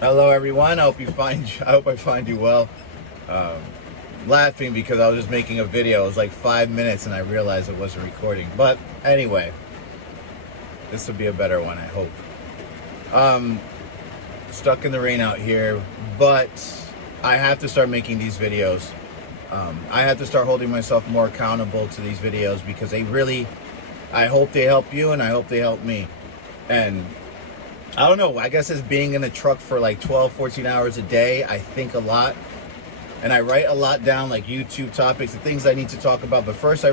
Hello, everyone. I hope I find you well. Um, Laughing because I was just making a video. It was like 5 minutes, and I realized it wasn't recording. But anyway, this will be a better one, I hope. Um, Stuck in the rain out here, but I have to start making these videos. I have to start holding myself more accountable to these videos because I hope they help you, and I hope they help me. And I don't know, I guess as being in a truck for like 12, 14 hours a day, I think a lot. And I write a lot down, like YouTube topics and things I need to talk about. But first, I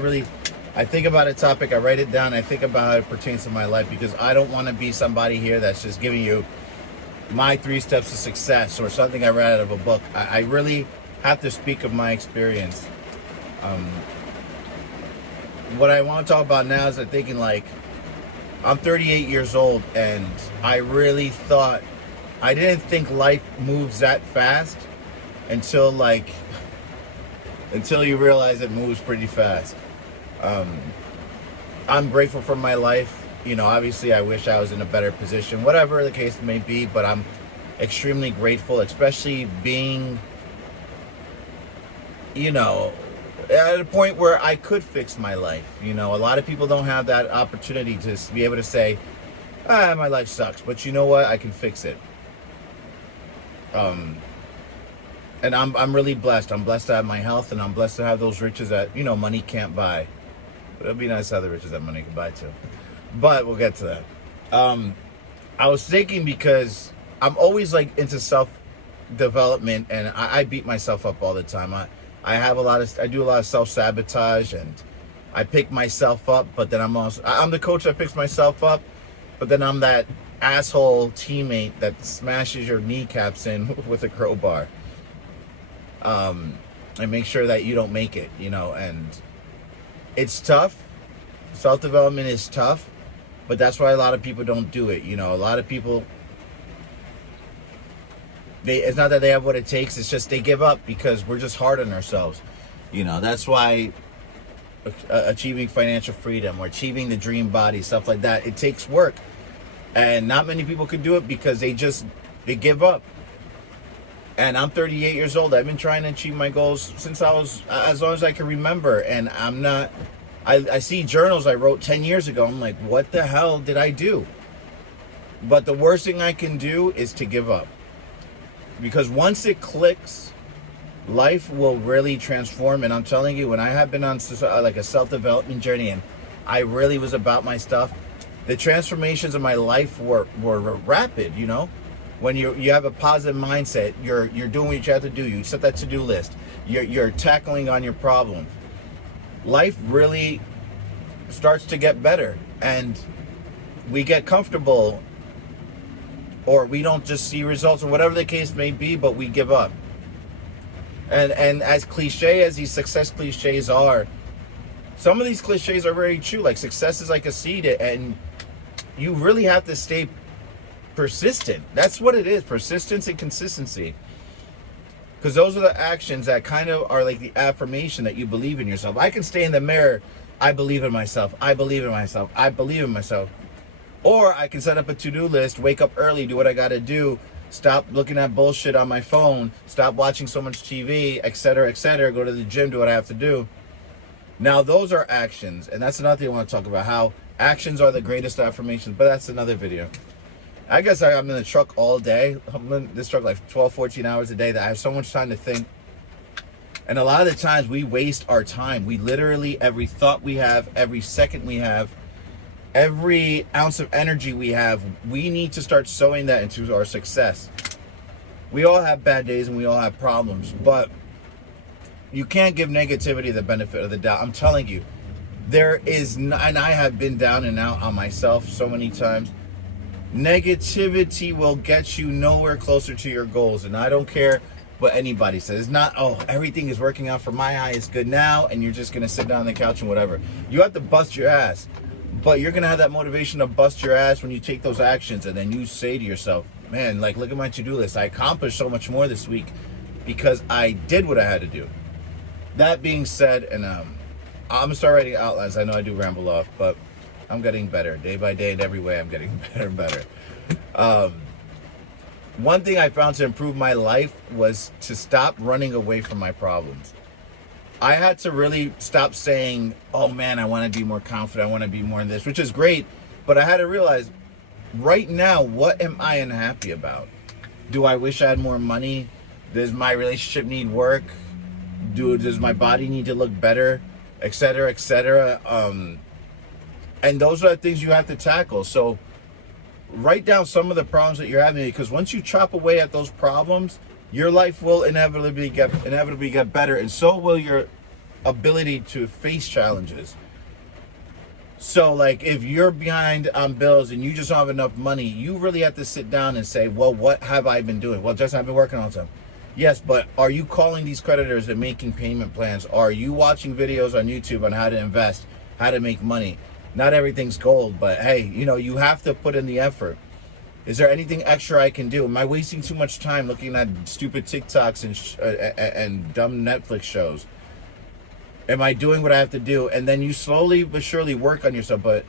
think about a topic, I write it down, I think about how it pertains to my life, because I don't want to be somebody here that's just giving you my 3 steps to success or something I read out of a book. I really have to speak of my experience. What I want to talk about now is I'm thinking, like, I'm 38 years old, and I didn't think life moves that fast until you realize it moves pretty fast. I'm grateful for my life. You know, obviously I wish I was in a better position, whatever the case may be, but I'm extremely grateful, especially being, at a point where I could fix my life. You know, a lot of people don't have that opportunity to be able to say, my life sucks, but you know what? I can fix it. And I'm really blessed. I'm blessed to have my health, and I'm blessed to have those riches that, money can't buy. But it'd be nice to have the riches that money can buy too. But we'll get to that. I was thinking, because I'm always like into self-development, and I beat myself up all the time. I do a lot of self-sabotage, and I pick myself up, but then I'm the coach that picks myself up, but then I'm that asshole teammate that smashes your kneecaps in with a crowbar. And make sure that you don't make it, and it's tough. Self-development is tough, but that's why a lot of people don't do it. A lot of people, it's not that they have what it takes, it's just they give up because we're just hard on ourselves. That's why achieving financial freedom or achieving the dream body, stuff like that, it takes work. And not many people can do it because they give up. And I'm 38 years old. I've been trying to achieve my goals since as long as I can remember. And I see journals I wrote 10 years ago. I'm like, what the hell did I do? But the worst thing I can do is to give up. Because once it clicks, life will really transform. And I'm telling you, when I have been on like a self-development journey, and I really was about my stuff, the transformations of my life were rapid, When you have a positive mindset, you're doing what you have to do. You set that to-do list. You're tackling on your problems. Life really starts to get better, and we get comfortable, or we don't just see results, or whatever the case may be, but we give up. And as cliche as these success cliches are, some of these cliches are very true. Like, success is like a seed, and you really have to stay persistent. That's what it is. Persistence and consistency. Because those are the actions that kind of are like the affirmation that you believe in yourself. I can stay in the mirror, I believe in myself, I believe in myself, I believe in myself. Or I can set up a to-do list, wake up early, do what I gotta do, stop looking at bullshit on my phone, stop watching so much TV, etc., go to the gym, do what I have to do. Now, those are actions, and that's another thing I want to talk about, how actions are the greatest affirmations, but that's another video. I guess I'm in the truck all day. I'm in this truck like 12, 14 hours a day, that I have so much time to think. And a lot of the times we waste our time. We literally, every thought we have, every second we have, every ounce of energy we have, we need to start sowing that into our success. We all have bad days and we all have problems, but you can't give negativity the benefit of the doubt. I'm telling you, and I have been down and out on myself so many times. Negativity will get you nowhere closer to your goals. And I don't care what anybody says. It's not, everything is working out for my eye, it's good now, and you're just going to sit down on the couch and whatever. You have to bust your ass. But you're going to have that motivation to bust your ass when you take those actions. And then you say to yourself, man, like, look at my to-do list. I accomplished so much more this week because I did what I had to do. That being said, and I'm going to start writing outlines. I know I do ramble off, but I'm getting better day by day, and every way I'm getting better and better. one thing I found to improve my life was to stop running away from my problems. I had to really stop saying, oh man, I want to be more confident, I want to be more in this, which is great. But I had to realize, right now, what am I unhappy about? Do I wish I had more money? Does my relationship need work? Does my body need to look better? Etc., etc. And those are the things you have to tackle. So write down some of the problems that you're having, because once you chop away at those problems, your life will inevitably get better, and so will your ability to face challenges. So like if you're behind on bills and you just don't have enough money, you really have to sit down and say, well, what have I been doing? Well, Justin, I've been working all the time. Yes, but are you calling these creditors and making payment plans? Are you watching videos on YouTube on how to invest, how to make money? Not everything's gold, but hey, you have to put in the effort. Is there anything extra I can do? Am I wasting too much time looking at stupid TikToks and dumb Netflix shows? Am I doing what I have to do? And then you slowly but surely work on yourself. But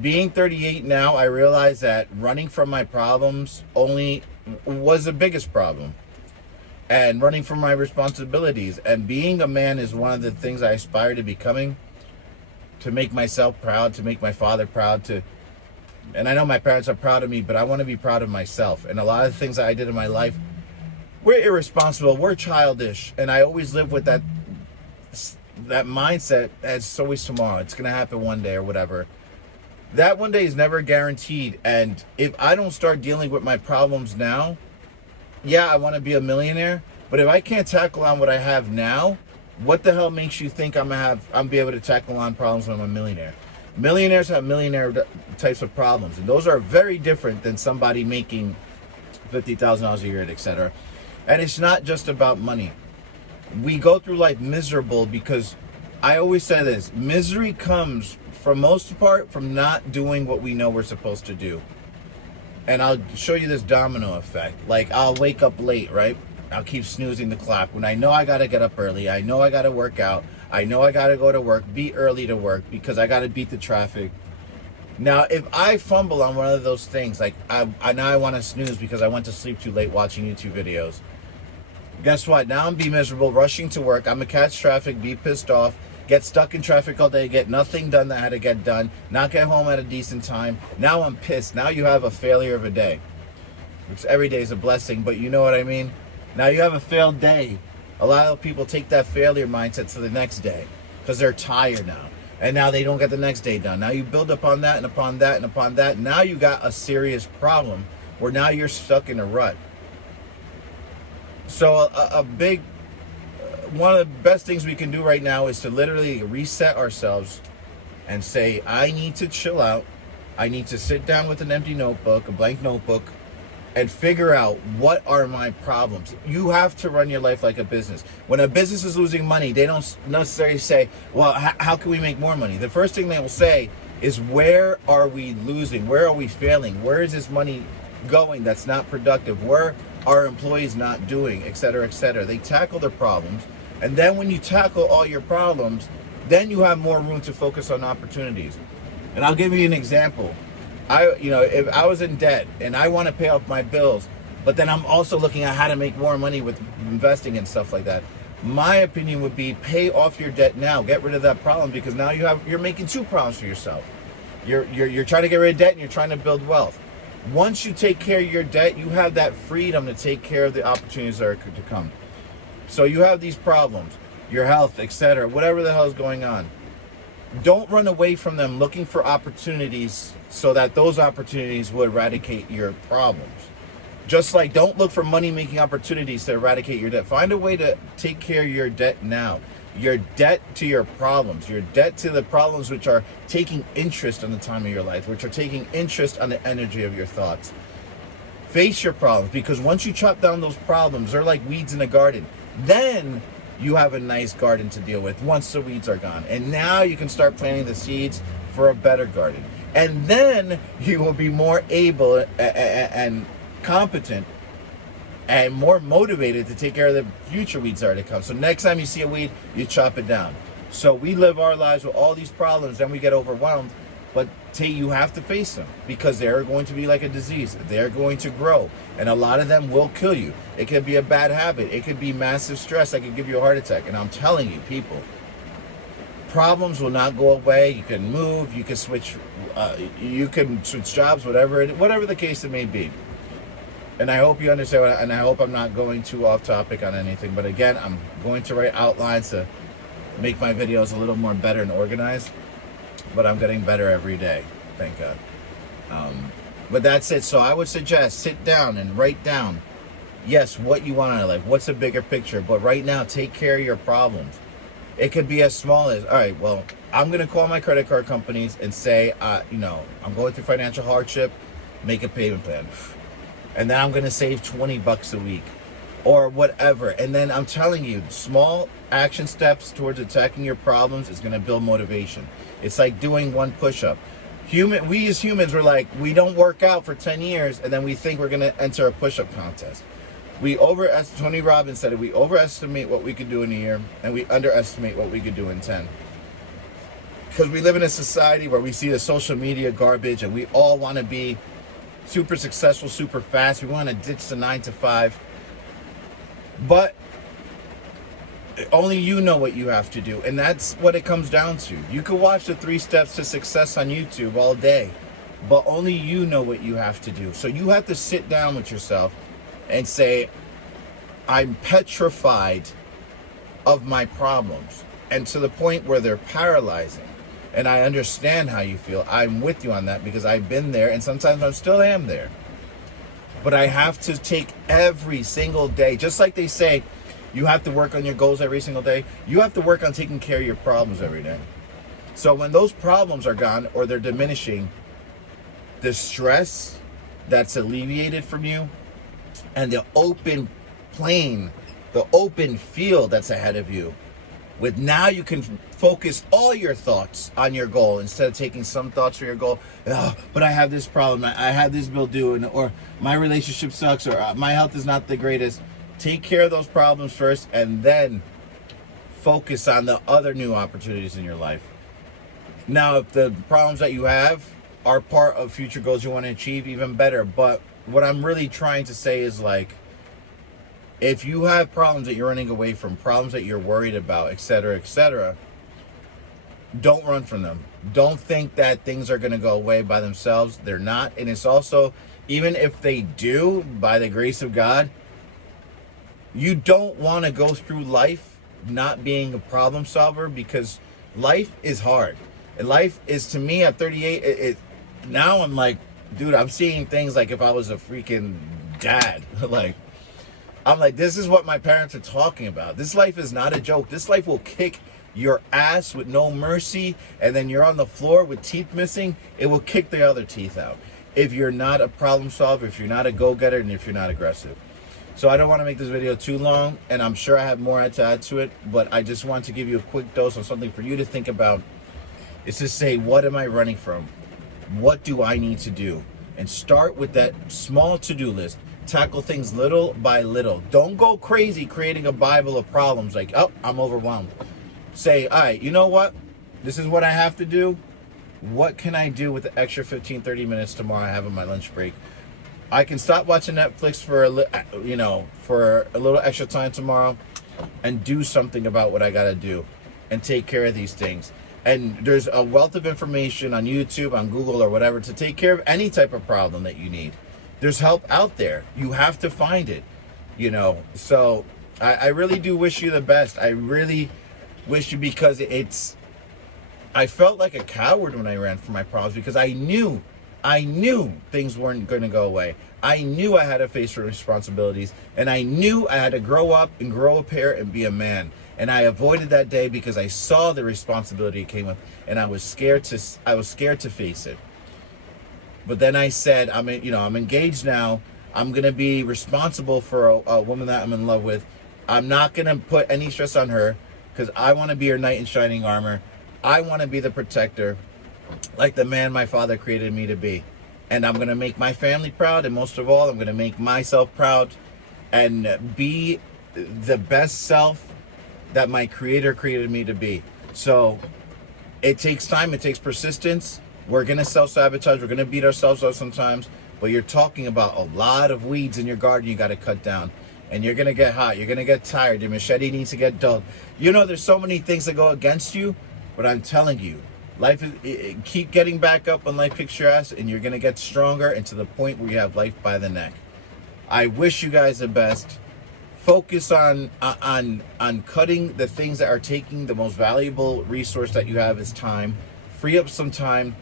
being 38 now, I realize that running from my problems only was the biggest problem. And running from my responsibilities. And being a man is one of the things I aspire to becoming. To make myself proud, to make my father proud, and I know my parents are proud of me, but I want to be proud of myself. And a lot of the things that I did in my life were irresponsible, were childish, and I always lived with that mindset as it's always tomorrow. It's going to happen one day or whatever. That one day is never guaranteed, and if I don't start dealing with my problems now, yeah, I want to be a millionaire, but if I can't tackle on what I have now, what the hell makes you think I'm be able to tackle on problems when I'm a millionaire? Millionaires have millionaire types of problems, and those are very different than somebody making $50,000 a year, etc. And it's not just about money. We go through life miserable because I always say this: misery comes, for most part, from not doing what we know we're supposed to do. And I'll show you this domino effect. Like, I'll wake up late, right? I'll keep snoozing the clock when I know I got to get up early. I know I got to work out. I know I got to go to work, be early to work because I got to beat the traffic. Now, if I fumble on one of those things, like now I want to snooze because I went to sleep too late watching YouTube videos. Guess what? Now I'm be miserable, rushing to work. I'm going to catch traffic, be pissed off, get stuck in traffic all day, get nothing done that I had to get done, not get home at a decent time. Now I'm pissed. Now you have a failure of a day. Which every day is a blessing, but you know what I mean? Now you have a failed day. A lot of people take that failure mindset to the next day because they're tired now. And now they don't get the next day done. Now you build upon that and upon that and upon that. Now you got a serious problem where now you're stuck in a rut. So one of the best things we can do right now is to literally reset ourselves and say, I need to chill out. I need to sit down with an empty notebook, a blank notebook, and figure out what are my problems. You have to run your life like a business. When a business is losing money, they don't necessarily say, well, how can we make more money? The first thing they will say is, where are we losing? Where are we failing? Where is this money going that's not productive? Where are employees not doing, et cetera, et cetera? They tackle their problems. And then when you tackle all your problems, then you have more room to focus on opportunities. And I'll give you an example. If I was in debt and I want to pay off my bills, but then I'm also looking at how to make more money with investing and stuff like that, my opinion would be pay off your debt now. Get rid of that problem, because now you're making two problems for yourself. You're trying to get rid of debt and you're trying to build wealth. Once you take care of your debt, you have that freedom to take care of the opportunities that are to come. So you have these problems, your health, etc., whatever the hell is going on. Don't run away from them looking for opportunities so that those opportunities will eradicate your problems. Just like don't look for money-making opportunities to eradicate your debt. Find a way to take care of your debt now. Your debt to your problems. Your debt to the problems which are taking interest on the time of your life, which are taking interest on the energy of your thoughts. Face your problems, because once you chop down those problems, they're like weeds in a garden. Then you have a nice garden to deal with once the weeds are gone. And now you can start planting the seeds for a better garden. And then you will be more able and competent and more motivated to take care of the future weeds that are to come. So next time you see a weed, you chop it down. So we live our lives with all these problems, then we get overwhelmed. But you have to face them, because they're going to be like a disease. They're going to grow, and a lot of them will kill you. It could be a bad habit. It could be massive stress that could give you a heart attack. And I'm telling you, people, problems will not go away. You can move, you can switch jobs, whatever the case it may be. And I hope you understand, and I hope I'm not going too off topic on anything. But again, I'm going to write outlines to make my videos a little more better and organized. But I'm getting better every day, thank God. But that's it. So I would suggest sit down and write down, yes, what you want in life. What's the bigger picture? But right now, take care of your problems. It could be as small as, all right, well, I'm going to call my credit card companies and say, I'm going through financial hardship, make a payment plan. And then I'm going to save $20 a week or whatever. And then I'm telling you, small action steps towards attacking your problems is going to build motivation. It's like doing one push-up. We as humans, we don't work out for 10 years and then we think we're going to enter a push-up contest. Tony Robbins said it, we overestimate what we could do in a year and we underestimate what we could do in 10. Because we live in a society where we see the social media garbage and we all want to be super successful, super fast. We want to ditch the 9 to 5. But only you know what you have to do. And that's what it comes down to. You could watch the 3 steps to success on YouTube all day, but only you know what you have to do. So you have to sit down with yourself and say, I'm petrified of my problems, and to the point where they're paralyzing. And I understand how you feel. I'm with you on that because I've been there, and sometimes I still am there. But I have to take every single day, just like they say, you have to work on your goals every single day. You have to work on taking care of your problems every day. So when those problems are gone or they're diminishing, the stress that's alleviated from you and the open plain, the open field that's ahead of you, with now you can focus all your thoughts on your goal instead of taking some thoughts for your goal. Oh, but I have this problem. I have this bill due, or my relationship sucks, or my health is not the greatest. Take care of those problems first and then focus on the other new opportunities in your life. Now, if the problems that you have are part of future goals you want to achieve, even better. But what I'm really trying to say is, if you have problems that you're running away from, problems that you're worried about, etc., don't run from them. Don't think that things are going to go away by themselves. They're not. And it's also, even if they do, by the grace of God, you don't want to go through life not being a problem solver, because life is hard. And life is, to me, at 38, now I'm like, dude, I'm seeing things like if I was a freaking dad. I'm like, this is what my parents are talking about. This life is not a joke. This life will kick your ass with no mercy, and then you're on the floor with teeth missing. It will kick the other teeth out if you're not a problem solver, if you're not a go-getter, and if you're not aggressive. So I don't want to make this video too long, and I'm sure I have more to add to it, but I just want to give you a quick dose of something for you to think about. It's to say, what am I running from? What do I need to do? And start with that small to-do list. Tackle things little by little. Don't go crazy creating a Bible of problems like, oh, I'm overwhelmed. Say, all right, you know what? This is what I have to do. What can I do with the extra 15, 30 minutes tomorrow I have on my lunch break? I can stop watching Netflix for a little extra time tomorrow and do something about what I got to do and take care of these things. And there's a wealth of information on YouTube, on Google, or whatever to take care of any type of problem that you need. There's help out there. You have to find it, So I really do wish you the best. I really wish you, because I felt like a coward when I ran from my problems, because I knew things weren't going to go away. I knew I had to face responsibilities, and I knew I had to grow up and grow a pair and be a man. And I avoided that day because I saw the responsibility it came with, and I was scared to face it. But then I said, I'm engaged now. I'm going to be responsible for a woman that I'm in love with. I'm not going to put any stress on her, because I want to be her knight in shining armor. I want to be the protector, like the man my father created me to be. And I'm going to make my family proud, and most of all, I'm going to make myself proud and be the best self that my creator created me to be. So it takes time, it takes persistence, We're going to self-sabotage. We're going to beat ourselves up sometimes. But you're talking about a lot of weeds in your garden you got to cut down. And you're going to get hot. You're going to get tired. Your machete needs to get dulled. You know, there's so many things that go against you. But I'm telling you, life is, keep getting back up when life kicks your ass. And you're going to get stronger and to the point where you have life by the neck. I wish you guys the best. Focus on cutting the things that are taking the most valuable resource that you have is time. Free up some time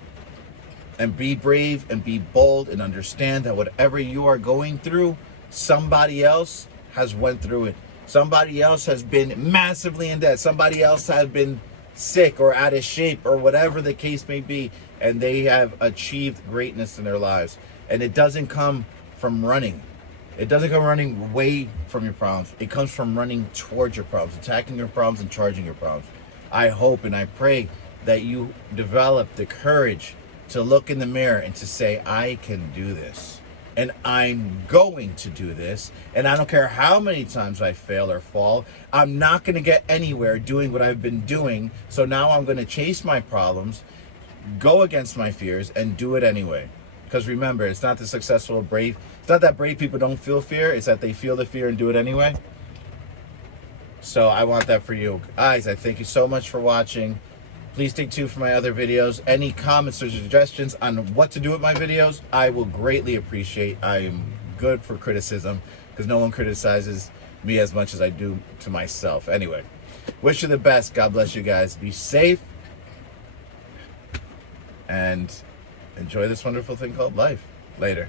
and be brave and be bold and understand that whatever you are going through, somebody else has went through it. Somebody else has been massively in debt. Somebody else has been sick or out of shape or whatever the case may be, and they have achieved greatness in their lives. And it doesn't come from running. It doesn't come running away from your problems. It comes from running towards your problems, attacking your problems and charging your problems. I hope and I pray that you develop the courage to look in the mirror and to say, I can do this. And I'm going to do this. And I don't care how many times I fail or fall. I'm not going to get anywhere doing what I've been doing. So now I'm going to chase my problems, go against my fears, and do it anyway. Because remember, it's not the successful brave. It's not that brave people don't feel fear. It's that they feel the fear and do it anyway. So I want that for you. Guys, I thank you so much for watching. Please stay tuned for my other videos. Any comments or suggestions on what to do with my videos, I will greatly appreciate. I am good for criticism because no one criticizes me as much as I do to myself. Anyway, wish you the best. God bless you guys. Be safe and enjoy this wonderful thing called life. Later.